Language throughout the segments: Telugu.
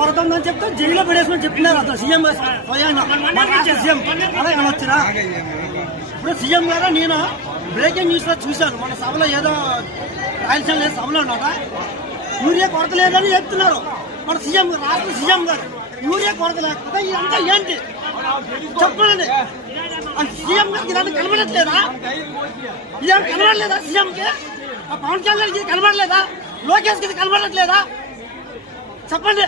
కొరత ఉందని చెప్తే జైల్లో పడేసుకొని చెప్తున్నారు అతను సీఎం సీఎం అలా అనొచ్చురా. ఇప్పుడు సీఎం గారు నేను బ్రేకింగ్ న్యూస్ లో చూశాను, మన సభలో ఏదో రాయలసీమ లేదు సభలో ఉన్నాడా యూరియా కొరత లేదని చెప్తున్నారు మన సీఎం గారు, రాష్ట్ర సీఎం గారు. యూరియా కొరత లేకపోతే ఇదంతా ఏంటి చెప్పండి. సీఎం గారికి ఇదంతా కనబడట్లేదా? ఇదేం కనబడలేదా సీఎంకి? పవన్ కళ్యాణ్కి ఇది కనబడలేదా? లోకేష్కి ఇది కనబడట్లేదా? చెప్పండి.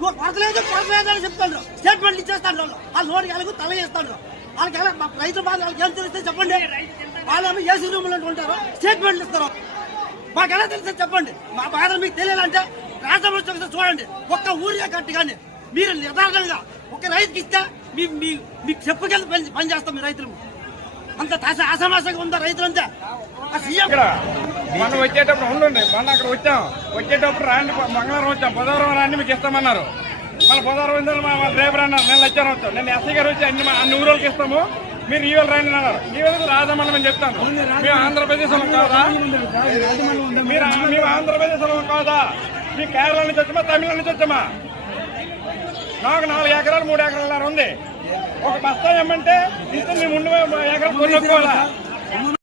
కొరత లేదు అని చెప్తాడు, స్టేట్మెంట్లు ఇచ్చేస్తాడు. వాళ్ళు నోటికి వెళ్ళకు తల చేస్తాడు. వాళ్ళకి రైతుల బాధ వాళ్ళకి ఏం తెలిస్తే చెప్పండి. వాళ్ళేమో ఏసీ రూమ్లో ఉంటారు, స్టేట్మెంట్లు ఇస్తారు. మాకు ఎలా తెలిస్తే చెప్పండి. మా బాధ మీకు తెలియాలంటే రాష్ట్రం వచ్చి చూడండి. ఒక్క ఊరియా కట్టి కానీ మీరు యథార్థంగా ఒక రైతుకి ఇస్తే మీకు చెప్పుకెళ్ళి పని చేస్తాం. మీ రైతులు అంత అసమాసంగా ఉందా రైతులంతా? మనం వచ్చేటప్పుడు ఉండండి, మొన్న అక్కడ వచ్చేటప్పుడు రాండి, మంగళవారం వచ్చాం, బుధవారం రాండి మీకు ఇస్తామన్నారు. మళ్ళీ బుధవారం మా డ్రైవర్ అన్నారు, నేను లచ్చాను వచ్చాం. నేను ఎస్ఐ గారు వచ్చి అన్ని ఊరోళ్ళకి ఇస్తాము, మీరు ఈ వాళ్ళు రాండి అన్నారు. ఈ విధంగా రాజమండ్రి అని చెప్తాను. మేము ఆంధ్రప్రదేశ్ లో కాదా? మేము ఆంధ్రప్రదేశ్ లో కాదా? మీ కేరళ నుంచి వచ్చామా, తమిళనాడు నుంచి వచ్చామా? నాకు 4 ఎకరాలు 3 ఎకరాలు ఉంది. ఒక బస్తా ఏమంటే ఇంత మేము 3 ఎకరాలు కొనుక్కోవాలా?